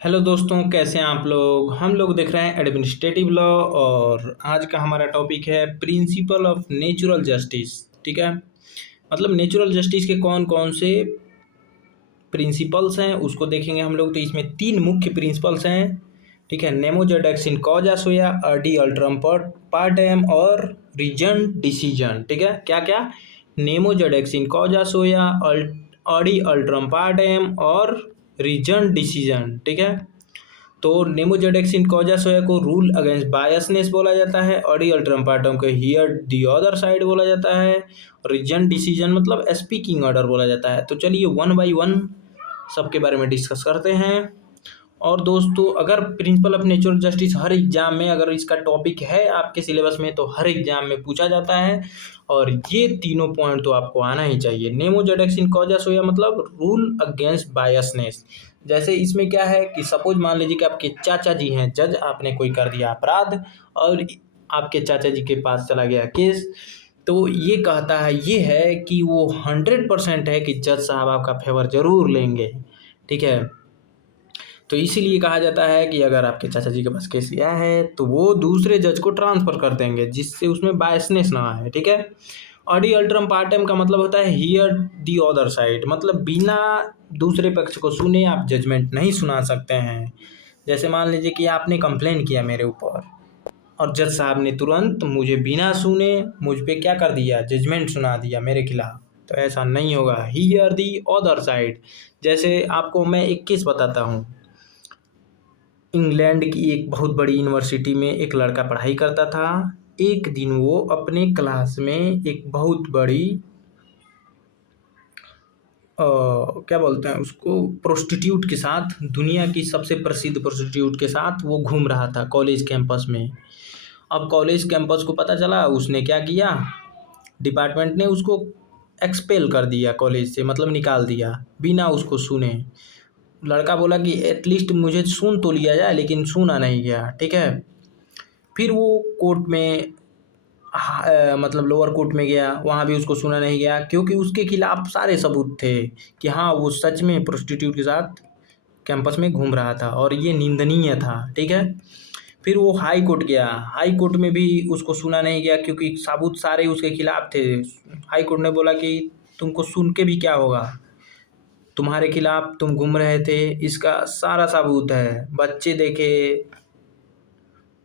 Hello दोस्तों, कैसे हैं आप लोग। हम लोग देख रहे हैं एडमिनिस्ट्रेटिव लॉ और आज का हमारा टॉपिक है प्रिंसिपल ऑफ नेचुरल जस्टिस। ठीक है, मतलब नेचुरल जस्टिस के कौन कौन से प्रिंसिपल्स हैं उसको देखेंगे हम लोग। तो इसमें तीन मुख्य प्रिंसिपल्स हैं। ठीक है, नेमो जडेक्स इन कॉजा सोया, अर्डी अल्ट्रम पार्टेम और रीजन डिसीजन। ठीक है, क्या क्या? नेमो जडेक्स इन कॉजा सोया, अर्डी अल्ट्रम पार्टेम और रीजन डिसीजन। ठीक है, तो नेमोजेडेक्स इन कॉजा सोया को रूल अगेंस्ट बायसनेस बोला जाता है। ऑडी अल्ट्रम पार्टम को हियर दी अदर साइड बोला जाता है। रीजन डिसीजन मतलब स्पीकिंग ऑर्डर बोला जाता है। तो चलिए वन बाय वन सबके बारे में डिस्कस करते हैं। और दोस्तों, अगर principal of natural justice her exam में अगर इसका टॉपिक है आपके सिलेबस में तो हर एग्जाम में पूछा जाता है। और ये तीनों पॉइंट तो आपको आना ही चाहिए। नेमो जडेक्स इन कॉजा सोया मतलब रूल अगेंस्ट बायसनेस। जैसे इसमें क्या है कि सपोज मान लीजिए कि आपके चाचा जी हैं जज, आपने कोई कर दिया अपराध और आपके चाचा जी के पास चला गया केस। तो ये कहता है, ये है कि वो 100% है कि जज साहब आपका फेवर जरूर लेंगे। ठीक है, तो इसीलिए कहा जाता है कि अगर आपके चाचा जी के पास केस गया है तो वो दूसरे जज को ट्रांसफर कर देंगे जिससे उसमें बायसनेस ना आए। ठीक है, ऑडी अल्ट्रम पार्टम का मतलब होता है हियर दी अदर साइड, मतलब बिना दूसरे पक्ष को सुने आप जजमेंट नहीं सुना सकते हैं। जैसे मान लीजिए कि आपने कंप्लेन किया मेरे ऊपर और जज साहब ने तुरंत मुझे बिना सुने मुझ पे क्या कर दिया, जजमेंट सुना दिया मेरे खिलाफ। तो ऐसा नहीं होगा। हियर दी अदर साइड, जैसे आपको मैं एक केस बताता हूँ। इंग्लैंड की एक बहुत बड़ी यूनिवर्सिटी में एक लड़का पढ़ाई करता था। एक दिन वो अपने क्लास में एक बहुत बड़ी क्या बोलते हैं उसको, प्रोस्टिट्यूट के साथ, दुनिया की सबसे प्रसिद्ध प्रोस्टिट्यूट के साथ वो घूम रहा था कॉलेज कैंपस में। अब कॉलेज कैंपस को पता चला, उसने क्या किया, डिपार्टमेंट ने उसको एक्सपेल कर दिया कॉलेज से, मतलब निकाल दिया बिना उसको सुने। लड़का बोला कि एटलीस्ट मुझे सुन तो लिया जाए, लेकिन सुना नहीं गया। ठीक है, फिर वो कोर्ट में मतलब लोअर कोर्ट में गया, वहाँ भी उसको सुना नहीं गया क्योंकि उसके खिलाफ सारे सबूत थे कि हाँ वो सच में प्रोस्टिट्यूट के साथ कैंपस में घूम रहा था और ये निंदनीय था। ठीक है, फिर वो हाई कोर्ट गया, हाई कोर्ट में भी उसको सुना नहीं गया क्योंकि सबूत सारे उसके खिलाफ थे। हाई कोर्ट ने बोला कि तुमको सुन के भी क्या होगा, तुम्हारे खिलाफ तुम घूम रहे थे, इसका सारा सबूत है। बच्चे देखे,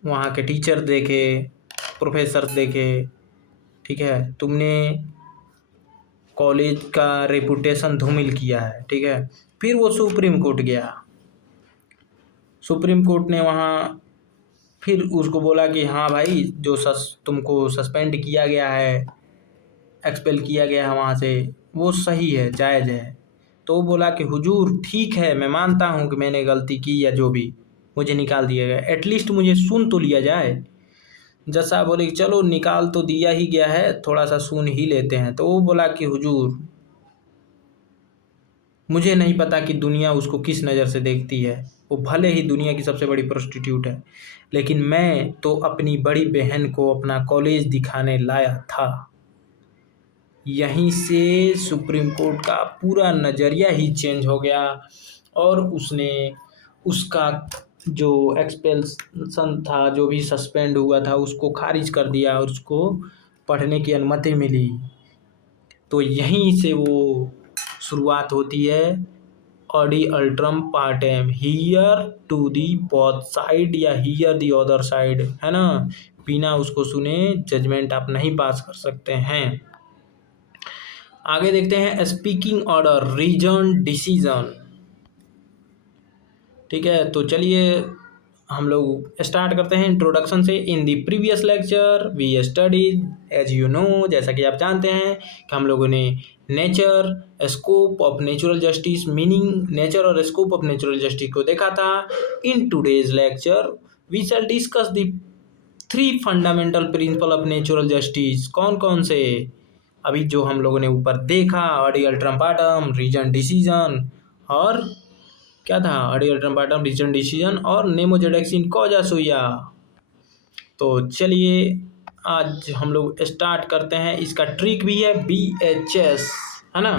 वहाँ के टीचर देखे, प्रोफेसर देखे। ठीक है, तुमने कॉलेज का रेपुटेशन धूमिल किया है। ठीक है, फिर वो सुप्रीम कोर्ट गया। सुप्रीम कोर्ट ने वहाँ फिर उसको बोला कि हाँ भाई, जो तुमको सस्पेंड किया गया है, एक्सपेल किया गया है वहाँ से, वो सही है, जायज़ है। तो वो बोला कि हुजूर ठीक है, मैं मानता हूँ कि मैंने गलती की या जो भी, मुझे निकाल दिया गया, एटलीस्ट मुझे सुन तो लिया जाए। जज साहब बोले कि चलो निकाल तो दिया ही गया है, थोड़ा सा सुन ही लेते हैं। तो वो बोला कि हुजूर मुझे नहीं पता कि दुनिया उसको किस नज़र से देखती है, वो भले ही दुनिया की सबसे बड़ी प्रोस्टिट्यूट है, लेकिन मैं तो अपनी बड़ी बहन को अपना कॉलेज दिखाने लाया था। यहीं से सुप्रीम कोर्ट का पूरा नज़रिया ही चेंज हो गया और उसने उसका जो एक्सपेल्सन था, जो भी सस्पेंड हुआ था, उसको खारिज कर दिया और उसको पढ़ने की अनुमति मिली। तो यहीं से वो शुरुआत होती है audi alteram partem, hear to the both side या हियर दी अदर साइड, है ना। बिना उसको सुने जजमेंट आप नहीं पास कर सकते हैं। आगे देखते हैं स्पीकिंग ऑर्डर, रीजन डिसीजन। ठीक है, तो चलिए हम लोग स्टार्ट करते हैं इंट्रोडक्शन से। In the previous lecture we studies, as you know, जैसा कि आप जानते हैं कि हम लोगों ने nature, scope of natural justice, meaning nature और स्कोप ऑफ नेचुरल जस्टिस को देखा था। In today's lecture we shall discuss the three fundamental principle of natural justice. कौन कौन से? अभी जो हम लोगों ने ऊपर देखा, Audi alteram partum, reason decision, और क्या था, Audi alteram partum, reason decision और नेमो जडेक्स इन कॉजा सोया। तो चलिए आज हम लोग स्टार्ट करते हैं। इसका ट्रिक भी है BHS, है ना,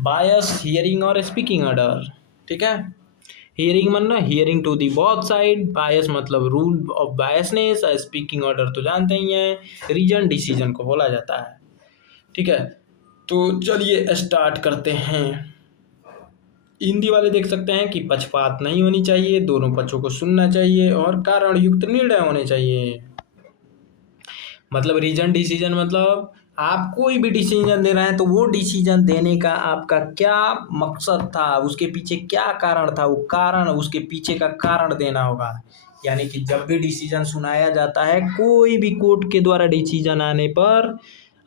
बायस, हियरिंग और स्पीकिंग ऑर्डर। ठीक है, हियरिंग मतलब hearing to the both side, bias मतलब rule of biasness, speaking order तो जानते ही हैं, रीजन डिसीजन को बोला जाता है। ठीक है, तो चलिए स्टार्ट करते हैं। हिंदी वाले देख सकते हैं कि पक्षपात नहीं होनी चाहिए, दोनों पक्षों को सुनना चाहिए और कारण युक्त निर्णय होने चाहिए। मतलब रीजन डिसीजन मतलब आप कोई भी डिसीजन दे रहे हैं तो वो डिसीजन देने का आपका क्या मकसद था, उसके पीछे क्या कारण था, वो कारण उसके पीछे का कारण देना होगा। यानी कि जब भी डिसीजन सुनाया जाता है, कोई भी कोर्ट के द्वारा डिसीजन आने पर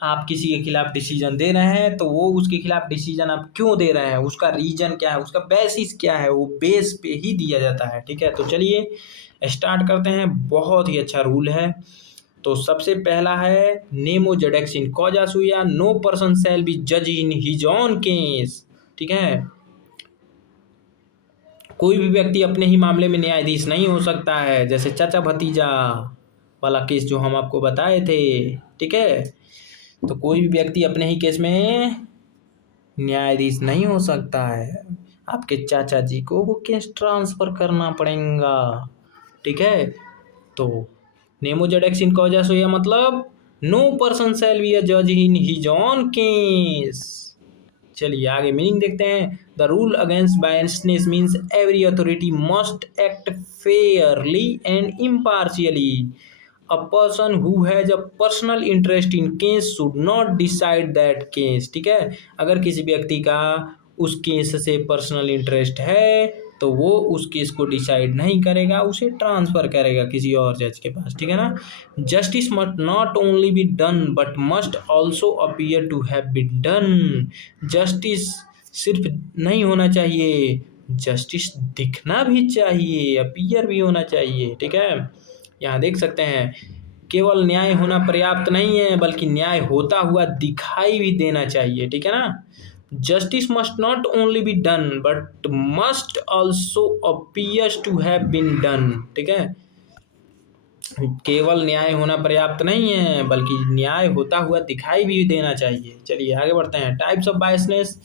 आप किसी के खिलाफ डिसीजन दे रहे हैं तो वो उसके खिलाफ डिसीजन आप क्यों दे रहे हैं, उसका रीजन क्या है, उसका बेसिस क्या है, वो बेस पे ही दिया जाता है। ठीक है, तो चलिए स्टार्ट करते हैं। बहुत ही अच्छा रूल है। तो सबसे पहला है नेमो जडेक्स इन कॉजा सुया, नो पर्सन शैल बी जज इन हिज ऑन केस। ठीक है, कोई भी व्यक्ति अपने ही मामले में न्यायाधीश नहीं हो सकता है, जैसे चाचा भतीजा वाला केस जो हम आपको बताए थे। ठीक है, तो कोई भी व्यक्ति अपने ही केस में न्यायाधीश नहीं हो सकता है, आपके चाचा जी को वो केस ट्रांसफर करना पड़ेगा। ठीक है, तो नेमो जडेक्स इन कॉजा सुया मतलब no person shall be a जज इन हिज ऑन केस। चलिए आगे मीनिंग देखते हैं। The rule against biasness means every authority must act Fairlie and impartially. A person who has a personal interest in case should not decide that case। ठीक है, अगर किसी व्यक्ति का उस केस से पर्सनल इंटरेस्ट है तो वो उस केस को डिसाइड नहीं करेगा, उसे ट्रांसफर करेगा किसी और जज के पास। ठीक है ना। Justice must not only be done but must also appear to have been done. Justice सिर्फ नहीं होना चाहिए, जस्टिस दिखना भी चाहिए, अपीयर भी होना चाहिए। ठीक है, यहाँ देख सकते हैं केवल न्याय होना पर्याप्त नहीं है बल्कि न्याय होता हुआ दिखाई भी देना चाहिए। ठीक है ना। Justice must not only be done but must also appears to have been done. ठीक है, केवल न्याय होना पर्याप्त नहीं है बल्कि न्याय होता हुआ दिखाई भी देना चाहिए। चलिए आगे बढ़ते हैं। Types of biasness,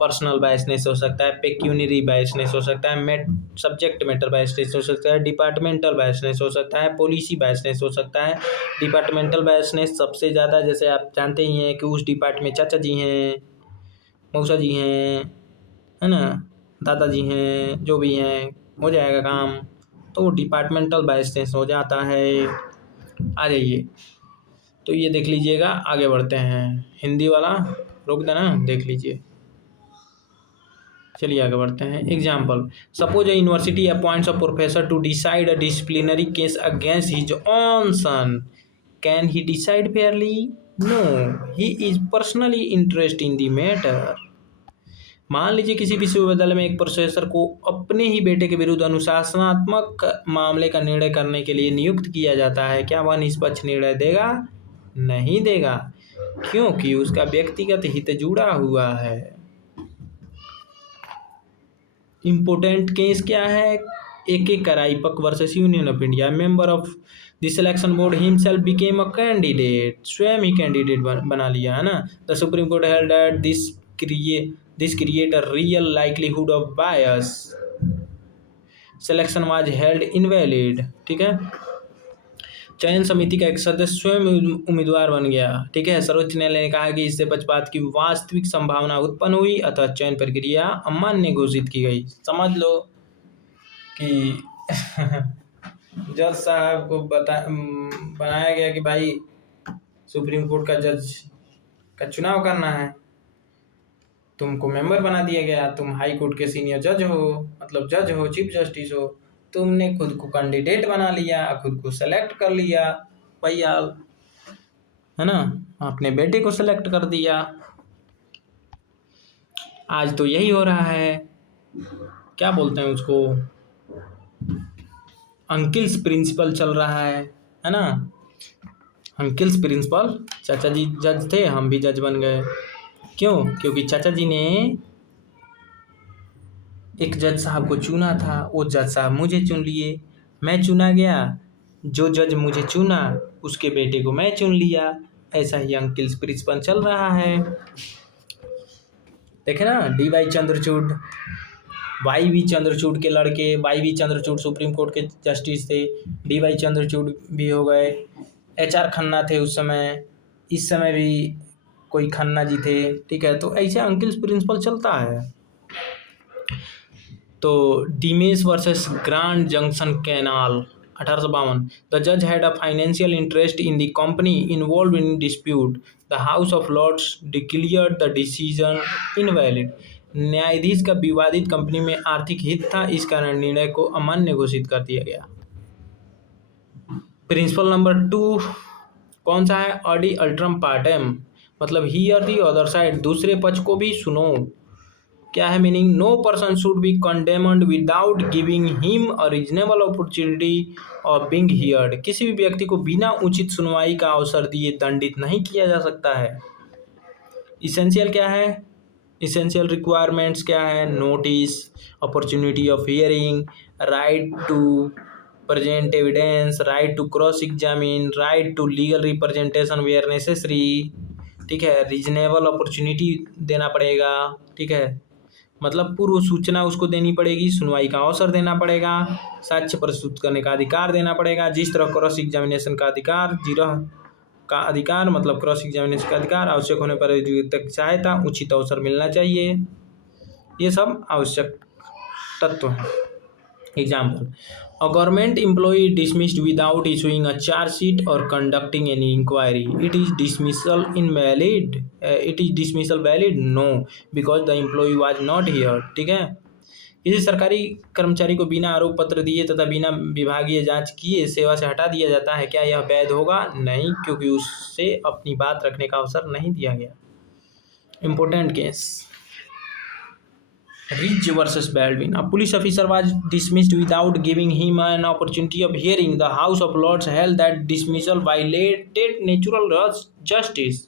personal biasness हो सकता है, पेक्यूनरी बायसनेस हो सकता है, सब्जेक्ट मैटर बायसनेस हो सकता है, डिपार्टमेंटल बायसनेस हो सकता है, पॉलिसी बायसनेस हो सकता है। डिपार्टमेंटल बायसनेस सबसे ज़्यादा, जैसे आप जानते ही हैं कि उस डिपार्ट में चाचा जी हैं, मौसा जी हैं, है ना, दादाजी हैं, जो भी हैं, हो जाएगा काम, तो वो डिपार्टमेंटल बायसनेस हो जाता है। आ जाइए, तो ये देख लीजिएगा। आगे बढ़ते हैं। हिंदी वाला रोक देना, देख लीजिए। चलिए आगे बढ़ते हैं। Example, suppose a university appoints a professor to decide a disciplinary case against his own son. Can he decide fairly? No, he is personally interest in the matter. मान लीजिए किसी विश्वविद्यालय में एक प्रोफेसर को अपने ही बेटे के विरुद्ध अनुशासनात्मक मामले का निर्णय करने के लिए नियुक्त किया जाता है। क्या वह निष्पक्ष निर्णय देगा? नहीं देगा, क्योंकि उसका व्यक्तिगत हित जुड़ा हुआ है। इम्पोर्टेंट केस क्या है? AK Kraipak versus union of India. Member of the selection board himself became a candidate, स्वयं ही कैंडिडेट बना लिया, है ना। The supreme court held that this create a real likelihood of bias, selection was held invalid. ठीक है, चयन समिति का एक सदस्य स्वयं उम्मीदवार बन गया। ठीक है, सर्वोच्च न्यायालय ने कहा कि इससे पक्षपात की वास्तविक संभावना उत्पन्न हुई, अतः चयन प्रक्रिया अमान्य घोषित की गई। समझ लो कि जज साहब को बनाया गया कि भाई सुप्रीम कोर्ट का जज का चुनाव करना है, तुमको मेंबर बना दिया गया, तुम हाई कोर्ट के सीनियर जज हो, मतलब जज हो, चीफ जस्टिस हो, तुमने खुद को कैंडिडेट बना लिया, खुद को सेलेक्ट कर लिया भैया, है ना, अपने बेटे को सेलेक्ट कर दिया। आज तो यही हो रहा है, क्या बोलते हैं उसको, अंकिल्स प्रिंसिपल चल रहा है ना। अंकिल्स प्रिंसिपल, चाचा जी जज थे, हम भी जज बन गए। क्यों? क्योंकि चाचा जी ने एक जज साहब को चुना था, वो जज साहब मुझे चुन लिए, मैं चुना गया, जो जज मुझे चुना उसके बेटे को मैं चुन लिया। ऐसा ही अंकिल्स प्रिंसिपल चल रहा है। देखे ना, DY Chandrachud Y V Chandrachud के लड़के, Y V Chandrachud Supreme Court के जस्टिस थे, डी वाई चंद्रचूड़ भी हो गए, एच आर खन्ना थे उस समय, इस समय भी कोई खन्ना जी थे, ठीक है। तो ऐसे अंकिल्स प्रिंसिपल चलता है। तो Dimes versus Grand Junction Canal 1852, the जज had a financial interest in the company involve in dispute, the House of Lords declared the decision invalid. न्यायाधीश का विवादित कंपनी में आर्थिक हित था, इस कारण निर्णय को अमान्य घोषित कर दिया गया। प्रिंसिपल नंबर 2 कौन सा है? ऑडी अल्ट्रम पार्टेम, मतलब हियर दी अदर साइड, दूसरे पक्ष को भी सुनो। क्या है meaning? No person should be condemned without giving him a reasonable opportunity of being heard. किसी भी व्यक्ति को बिना उचित सुनवाई का अवसर दिए दंडित नहीं किया जा सकता है। इसेंशियल क्या है? इसेंशियल रिक्वायरमेंट्स क्या है? Notice, opportunity of hearing, right to present evidence, right to cross examine, right to legal representation where necessary, ठीक है। रीजनेबल अपॉर्चुनिटी देना पड़ेगा, ठीक है, मतलब पूर्व सूचना उसको देनी पड़ेगी, सुनवाई का अवसर देना पड़ेगा, साक्ष्य प्रस्तुत करने का अधिकार देना पड़ेगा, जिस तरह क्रॉस एग्जामिनेशन का अधिकार, जिरह का अधिकार मतलब क्रॉस एग्जामिनेशन का अधिकार, आवश्यक होने पर तक सहायता, उचित अवसर मिलना चाहिए, ये सब आवश्यक तत्व हैं। Example, a government employee dismissed without issuing a chargesheet और conducting any inquiry, it is dismissal invalid, it is dismissal valid? No, because the employee was not hear, ठीक है। किसी सरकारी कर्मचारी को बिना आरोप पत्र दिए तथा बिना विभागीय जांच किए सेवा से हटा दिया जाता है, क्या यह वैध होगा? नहीं, क्योंकि उससे अपनी बात रखने का अवसर नहीं दिया गया। Important case, Ridge versus Baldwin. A police officer was dismissed without giving him an opportunity of hearing. The House of Lords held that dismissal violated natural justice.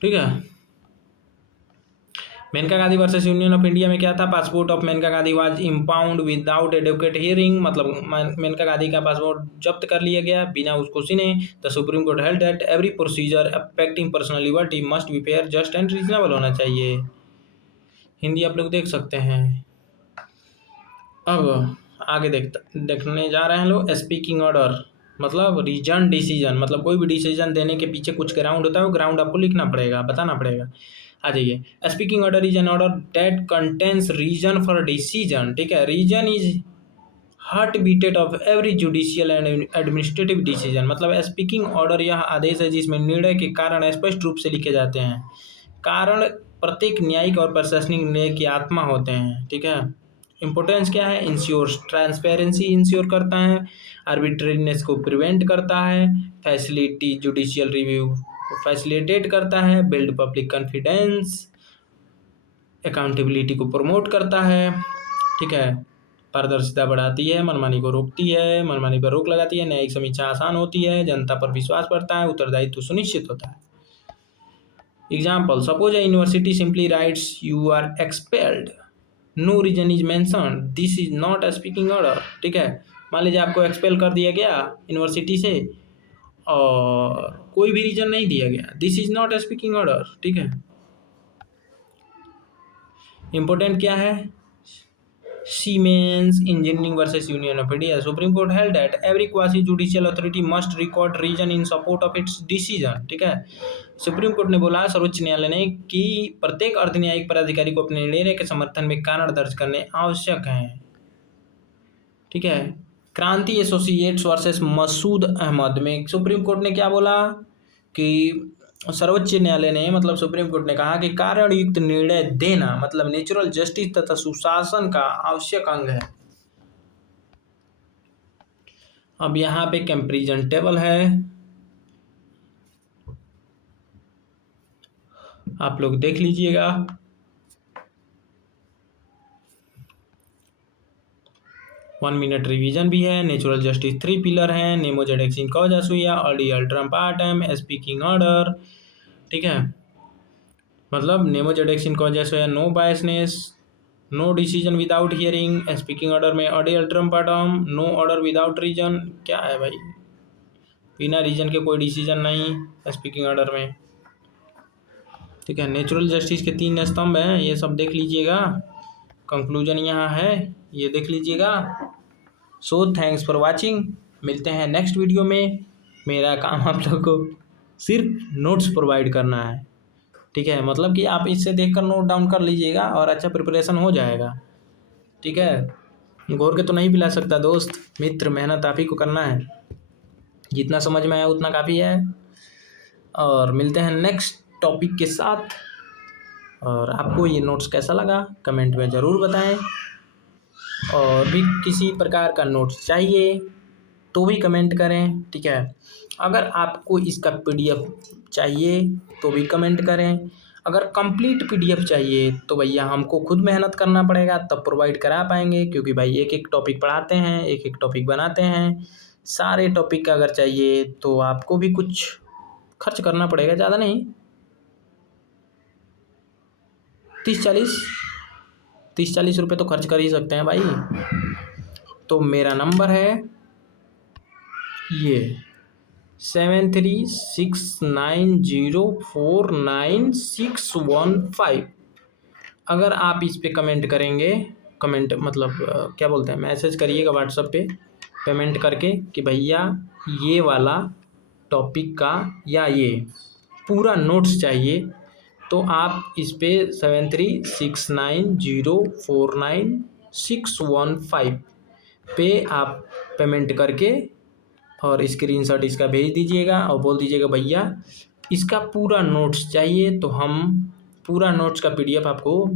ठीक है। Menaka Gandhi versus union of India में क्या था? Passport of Menaka Gandhi was impound without advocate hearing, मतलब मेनका गांधी का passport जब्त कर लिया गया बिना उसको सुने। The supreme court held that every procedure affecting personal liberty must be fair, just and reasonable होना चाहिए। हिंदी आप लोग देख सकते हैं। अब आगे देखने जा रहे हैं लोग। स्पीकिंग ऑर्डर मतलब रीजन डिसीजन, मतलब कोई भी डिसीजन देने के पीछे कुछ ग्राउंड होता है, वो ग्राउंड आपको लिखना पड़ेगा, बताना पड़ेगा। आ जाइए, speaking order is an order that contains reason for decision, ठीक है। Reason is heart beated of every judicial and administrative decision, मतलब स्पीकिंग ऑर्डर यह आदेश है जिसमें निर्णय के कारण स्पष्ट रूप से लिखे जाते हैं। कारण प्रत्येक न्यायिक और प्रशासनिक निर्णय की आत्मा होते हैं, ठीक है। इंपोर्टेंस क्या है? इंश्योर्स ट्रांसपेरेंसी, इंश्योर करता है, आर्बिट्रेरीनेस को प्रिवेंट करता है, फैसिलिटी जुडिशियल रिव्यू को फैसिलिटेट करता है, बिल्ड पब्लिक कॉन्फिडेंस, अकाउंटेबिलिटी को प्रमोट करता है, ठीक है, पारदर्शिता बढ़ाती है, मनमानी को रोकती है, मनमानी पर रोक लगाती है, न्यायिक समीक्षा आसान होती है, जनता पर विश्वास बढ़ता है, उत्तरदायित्व सुनिश्चित होता है। Example, suppose a university simply writes you are expelled, no reason is mentioned, this is not a speaking order, ठीक है। मान लीजिए आपको एक्सपेल कर दिया गया यूनिवर्सिटी से और कोई भी रीजन नहीं दिया गया, this is not a speaking order, ठीक है। इंपोर्टेंट क्या है? Siemens Engineering versus Union of India. Supreme Court held that every quasi-judicial authority must record reason in support of its decision, ठीक है। सुप्रीम कोर्ट ने बोला, सर्वोच्च न्यायालय ने, कि प्रत्येक अर्धन्यायिक पदाधिकारी को अपने निर्णय के समर्थन में कारण दर्ज करने आवश्यक हैं, ठीक है। क्रांति एसोसिएट्स वर्सेस मसूद अहमद में सुप्रीम कोर्ट ने क्या बोला कि सर्वोच्च न्यायालय ने, मतलब सुप्रीम कोर्ट ने कहा कि कारण युक्त निर्णय देना मतलब नेचुरल जस्टिस तथा सुशासन का आवश्यक अंग है। अब यहाँ पे कंपैरिजन टेबल है, आप लोग देख लीजिएगा। वन मिनट रिवीजन भी है। नेचुरल जस्टिस 3 पिलर हैं, nemo judex in causa sua, audi alteram partem, speaking order, ठीक है। मतलब nemo judex in causa sua, no biasness, no decision without hearing, speaking order में audi alteram partem, no order without reason, क्या है भाई, बिना reason के कोई डिसीजन नहीं स्पीकिंग ऑर्डर में, ठीक है। नेचुरल जस्टिस के 3 स्तंभ हैं, ये सब देख लीजिएगा। कंक्लूजन यहाँ है, ये देख लीजिएगा। सो थैंक्स फॉर वाचिंग, मिलते हैं नेक्स्ट वीडियो में। मेरा काम आप लोग को सिर्फ नोट्स प्रोवाइड करना है, ठीक है, मतलब कि आप इससे देखकर नोट डाउन कर लीजिएगा और अच्छा प्रिपरेशन हो जाएगा, ठीक है। घोर के तो नहीं पिला सकता दोस्त मित्र, मेहनत आप ही को करना है, जितना समझ में आया उतना काफ़ी है। और मिलते हैं नेक्स्ट टॉपिक के साथ। और आपको ये नोट्स कैसा लगा कमेंट में ज़रूर बताएं, और भी किसी प्रकार का नोट्स चाहिए तो भी कमेंट करें, ठीक है। अगर आपको इसका PDF चाहिए तो भी कमेंट करें। अगर कंप्लीट PDF चाहिए तो भैया हमको खुद मेहनत करना पड़ेगा, तब प्रोवाइड करा पाएंगे, क्योंकि भाई एक एक टॉपिक पढ़ाते हैं, एक एक टॉपिक बनाते हैं। सारे टॉपिक का अगर चाहिए तो आपको भी कुछ खर्च करना पड़ेगा, ज़्यादा नहीं, 30-40 रुपये तो खर्च कर ही सकते हैं भाई। तो मेरा नंबर है ये 7369049615। अगर आप इस पे कमेंट करेंगे, कमेंट मतलब क्या बोलते हैं, मैसेज करिएगा व्हाट्सएप पे पेमेंट करके कि भैया ये वाला टॉपिक का या ये पूरा नोट्स चाहिए, तो आप इस पे 7369049615 पे आप पेमेंट करके और स्क्रीनशॉट इसका भेज दीजिएगा और बोल दीजिएगा भैया इसका पूरा नोट्स चाहिए, तो हम पूरा नोट्स का PDF आपको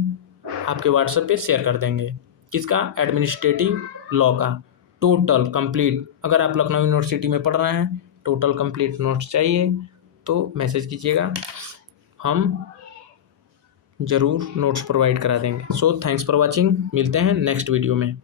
आपके व्हाट्सएप पे शेयर कर देंगे। किसका? एडमिनिस्ट्रेटिव लॉ का टोटल कंप्लीट। अगर आप लखनऊ यूनिवर्सिटी में पढ़ रहे हैं, टोटल कंप्लीट नोट्स चाहिए तो मैसेज कीजिएगा, हम ज़रूर नोट्स प्रोवाइड करा देंगे। सो थैंक्स फॉर वॉचिंग, मिलते हैं नेक्स्ट वीडियो में।